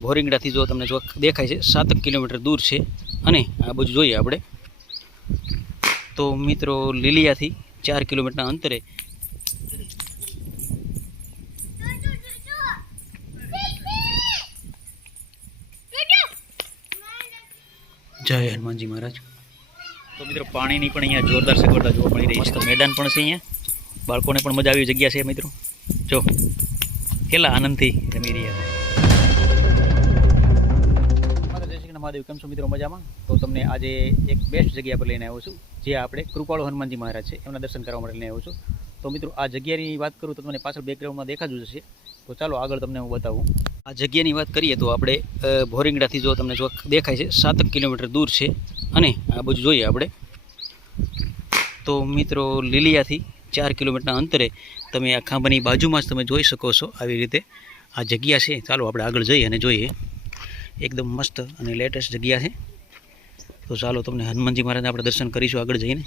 ભોરિંગડાથી જો તમને જો દેખાય છે 7 કિલોમીટર દૂર છે અને આ બાજુ જોઈએ આપણે તો મિત્રો લીલિયાથી 4 કિલોમીટરના અંતરે જય હનુમાનજી મહારાજ। તો મિત્રો પાણીની પણ અહીંયા જોરદાર સગવડતા જોવા મળી રહી છે। મસ્ત મેદાન પણ છે અહીંયા, બાળકોને પણ મજા આવી જગ્યા છે મિત્રો। જો કેટલા આનંદથી રમી રહ્યા છે। મહાદેવ કેમ છો મિત્રો? મજામાં? તો તમને આજે એક બેસ્ટ જગ્યા પર લઈને આવ્યો છું, જે આપણે કૃપાળુ હનુમાનજી મહારાજ છે એમના દર્શન કરવા માટે લઈને આવ્યો છું। તો મિત્રો આ જગ્યાની વાત કરું તો તમને પાછળ બેકગ્રાઉન્ડમાં દેખાતું જશે, તો ચાલો આગળ તમને હું બતાવું। આ જગ્યાની વાત કરીએ તો આપણે ભોરિંગડાથી જો તમને જો દેખાય છે 7 કિલોમીટર દૂર છે અને આ બાજુ જોઈએ આપણે તો મિત્રો લીલિયાથી 4 કિલોમીટરના અંતરે તમે આ ખાંભાની બાજુમાં જ તમે જોઈ શકો છો આવી રીતે આ જગ્યા છે। ચાલો આપણે આગળ જઈએ અને જોઈએ, એકદમ મસ્ત અને લેટેસ્ટ જગ્યા છે। તો ચાલો તમને હનુમાનજી મહારાજના આપણે દર્શન કરીશું આગળ જઈને।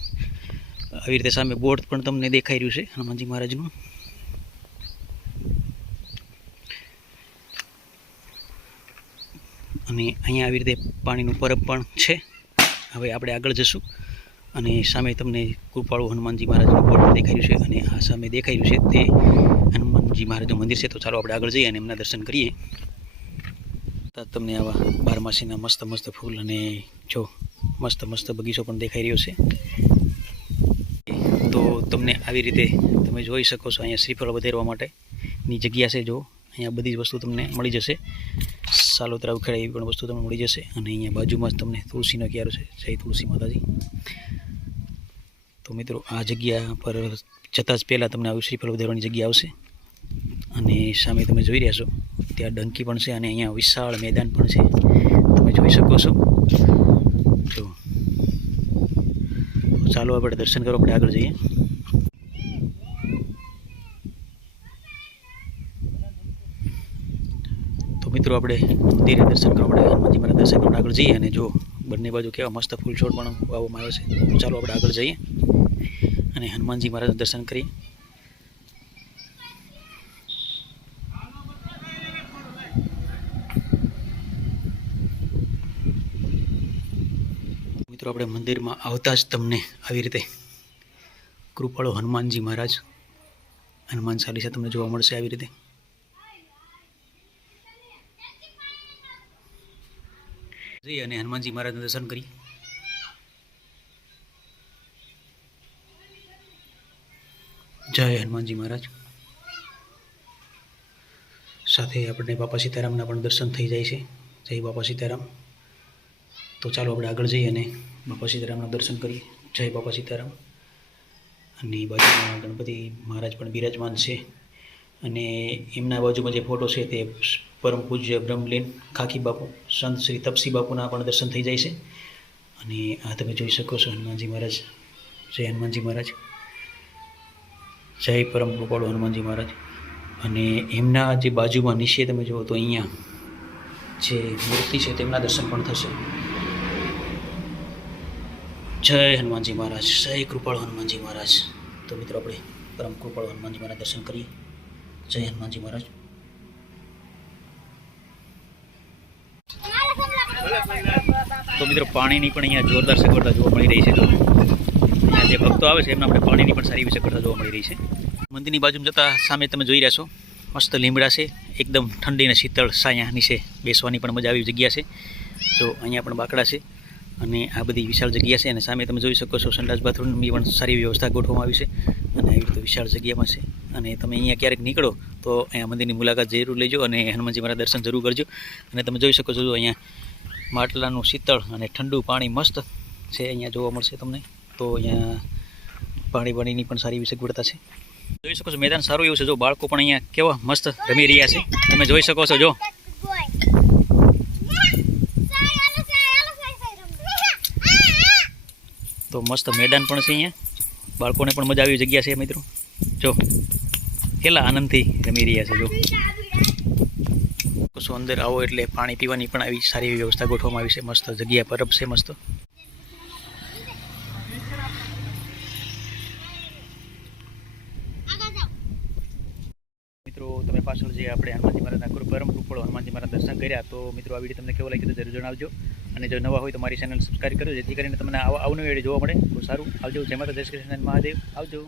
આવી રીતે સામે બોર્ડ પણ તમને દેખાઈ રહ્યું છે હનુમાનજી મહારાજનું। અને અહીંયા આવી રીતે પાણીનું પરબ પણ છે। હવે આપણે આગળ જશું અને સામે તમને કૃપાળુ હનુમાનજી મહારાજનું બોર્ડ દેખાઈ રહ્યું છે અને આ સામે દેખાઈ રહ્યું છે તે હનુમાનજી મહારાજનું મંદિર છે। તો ચાલો આપણે આગળ જઈએ અને એમના દર્શન કરીએ। તમને આવા બારમાસીના મસ્ત મસ્ત ફૂલ અને જો મસ્ત મસ્ત બગીચો પણ દેખાઈ રહ્યો છે। તો તમને આવી રીતે તમે જોઈ શકો છો અહીંયા શ્રીફળ વધારવા માટેની જગ્યા છે। જો અહીંયા બધી જ વસ્તુ તમને મળી જશે, સાલોતરા ઉખેડા એવી પણ વસ્તુ તમને મળી જશે। અને અહીંયા બાજુમાં જ તમને તુલસીનો ક્યારો છે, જય તુલસી માતાજી। તો મિત્રો આ જગ્યા પર જતાં જ પહેલાં તમને આવી શ્રીફળ વધારવાની જગ્યા આવશે અને સામે તમે જોઈ રહ્યા છો ત્યાં ડંકી પણ છે અને અહીંયા વિશાળ મેદાન પણ છે, તમે જોઈ શકો છો। જો ચાલો આપણે દર્શન કરવા આપણે આગળ જઈએ। તો મિત્રો આપણે મંદિરે દર્શન કરવા માટે હનુમાનજી મહારાજ દર્શન કરવા આગળ જઈએ અને જો બંને બાજુ કેવા મસ્ત ફૂલ છોડ પણ વાવવામાં આવે છે। ચાલો આપણે આગળ જઈએ અને હનુમાનજી મહારાજના દર્શન કરીએ। મિત્રો આપણે મંદિરમાં આવતા જ તમને આવી રીતે કૃપાળુ હનુમાનજી મહારાજ હનુમાન ચાલીસા તમને જોવા મળશે આવી રીતે। જઈએ અને હનુમાનજી મહારાજના દર્શન કરી। જય હનુમાનજી મહારાજ। સાથે આપણને બાપા સીતારામના પણ દર્શન થઈ જાય છે, જય બાપા સીતારામ। તો ચાલો આપણે આગળ જઈએ અને બાપા સીતારામના દર્શન કરીએ, જય બાપા સીતારામ। અને બાજુમાં ગણપતિ મહારાજ પણ બિરાજમાન છે અને એમના બાજુમાં જે ફોટો છે તે પરમ પૂજ્ય બ્રહ્મલીન ખાખી બાપુ સંત શ્રી તપસી બાપુના પણ દર્શન થઈ જાય છે। અને આ તમે જોઈ શકો છો હનુમાનજી મહારાજ, જય હનુમાનજી મહારાજ, જય પરમ કૃપાળુ હનુમાનજી મહારાજ। અને એમના જે બાજુમાં નીચે તમે જુઓ તો અહીંયા જે મૂર્તિ છે તેમના દર્શન પણ થશે। જય હનુમાનજી મહારાજ, જય કૃપાળુ હનુમાનજી મહારાજ। તો મિત્રો આપણે પરમ કૃપાળુ હનુમાનજી મહારાજ દર્શન કરીએ, જય હનુમાનજી મહારાજ। તો મિત્રો પાણીની પણ અહીંયા જોરદાર સગવડતા જોવા મળી રહી છે। તો અહીંયા જે ભક્તો આવે છે એમને આપણે પાણીની પણ સારી એવી સગવડતા જોવા મળી રહી છે। મંદિરની બાજુમાં જતાં સામે તમે જોઈ રહ્યા છો મસ્ત લીમડા છે, એકદમ ઠંડી અને શીતળ છાયા નીચે બેસવાની પણ મજા આવી જગ્યા છે। તો અહીંયા પણ બાકડા છે અને આ બધી વિશાળ જગ્યા છે અને સામે તમે જોઈ શકો છો સંડાસ બાથરૂમની પણ સારી વ્યવસ્થા ગોઠવવામાં આવી છે અને આવી રીતે વિશાળ જગ્યામાં છે। અને તમે અહીંયા ક્યારેક નીકળો તો અહીંયા મંદિરની મુલાકાત જરૂર લેજો અને હનુમાનજી મહારાજ દર્શન જરૂર કરજો। અને તમે જોઈ શકો છો અહીંયા માટલાનું શીતળ અને ઠંડુ પાણી મસ્ત છે અહીંયા જોવા મળશે તમને। તો અહીંયા પાણીની પણ સારી એવી સગવડતા છે, જોઈ શકો છો મેદાન સારું એવું છે। જો બાળકો પણ અહીંયા કેવા મસ્ત રમી રહ્યા છે, તમે જોઈ શકો છો। જો તો મસ્ત મેદાન પણ છે અહીંયા, બાળકોને પણ મજા આવી જગ્યા છે મિત્રો। જો કેટલા આનંદથી રમી રહ્યા છે। જો અંદર આવો એટલે પાણી પીવાની પણ આવી સારી એવી વ્યવસ્થા ગોઠવવામાં આવી છે, મસ્ત જગ્યા પરબ છે મસ્ત। મિત્રો તમે અને પાછળ જે આપણે હનુમાનજી મહારાજના પરમ કૃપાળુ હનુમાનજી મહારાજ દર્શન કર્યા. તો મિત્રો આ વિડીયો તમને કેવો લાગ્યો તો જરૂર જણાવજો, અને જો નવા હોય તો મારી ચેનલ સબસ્ક્રાઈબ કરજો, જેથી કરીને તમને આવું નવી વિડીયો જોવા મળે. તો સારું, આવજો. જય માતા, જય શ્રી કૃષ્ણ, મહાદેવ. આવજો.